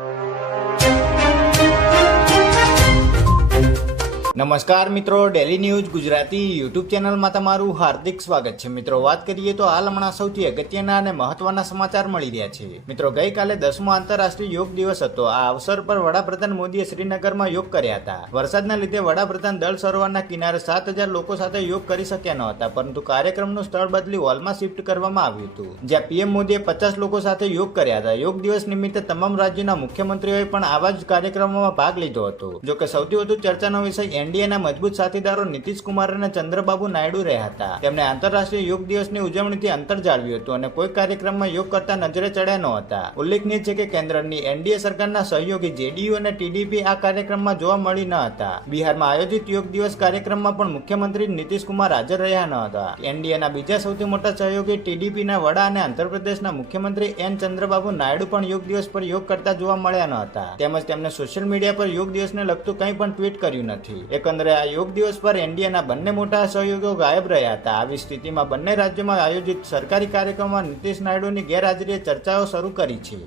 you. નમસ્કાર મિત્રો daily news Gujarati YouTube ચેનલમાં તમારું હાર્દિક સ્વાગત છે. મિત્રો, વાત કરીએ તો હાલ હમણાં સૌથી અગત્યના અને મહત્વના સમાચાર મળી રહ્યા છે. મિત્રો, ગઈકાલે દસમો આંતરરાષ્ટ્રીય યોગ દિવસ હતો. આ અવસર પર વડાપ્રધાન મોદીએ શ્રીનગરમાં યોગ કર્યા હતા. વરસાદના લીધે વડાપ્રધાન દળ સરોવરના કિનારે સાત હજાર લોકો સાથે યોગ કરી શક્યા ન હતા, પરંતુ કાર્યક્રમનું સ્થળ બદલી હોલમાં શિફ્ટ કરવામાં આવ્યું હતું. જ્યાં પીએમ મોદીએ પચાસ લોકો સાથે યોગ કર્યા હતા. યોગ દિવસ નિમિત્તે તમામ રાજ્યોના મુખ્યમંત્રીઓએ પણ આવા જ કાર્યક્રમોમાં ભાગ લીધો હતો. જોકે સૌથી વધુ ચર્ચાનો વિષય એનડીએના મજબૂત સાથીદારો નીતિશ કુમાર અને ચંદ્રબાબુ નાયડુ રહ્યા હતા. તેમણે આંતરરાષ્ટ્રીય યોગ દિવસની ઉજવણીથી અંતર જાળવ્યું હતું અને કોઈ કાર્યક્રમમાં યોગ કરતા નજરે ચડ્યા નહોતા ઉલ્લેખનીય છે કે કેન્દ્રની એનડીએ સરકારના સહયોગી જેડીયુ અને ટીડીપી આ કાર્યક્રમમાં જોવા મળી ન હતા. બિહારમાં આયોજિત યોગ દિવસ કાર્યક્રમમાં પણ મુખ્યમંત્રી નીતિશ કુમાર હાજર રહ્યા ન હતા. એનડીએના બીજા સૌથી મોટા સહયોગી ટીડીપીના વડા અને આંધ્રપ્રદેશના મુખ્યમંત્રી એન ચંદ્રબાબુ નાયડુ પણ યોગ દિવસ પર યોગ કરતા જોવા મળ્યા ન હતા. તેમજ તેમણે સોશિયલ મીડિયા પર યોગ દિવસને લગતું કંઈ પણ ટ્વીટ કર્યું નથી. એકંદરે આ યોગ દિવસ પર એનડીએના બંને મોટા સહયોગીઓ ગાયબ રહ્યા હતા. આવી સ્થિતિમાં બંને રાજ્યોમાં આયોજિત સરકારી કાર્યક્રમમાં નીતિશ નાયડુની ગેરહાજરીએ ચર્ચાઓ શરૂ કરી છે.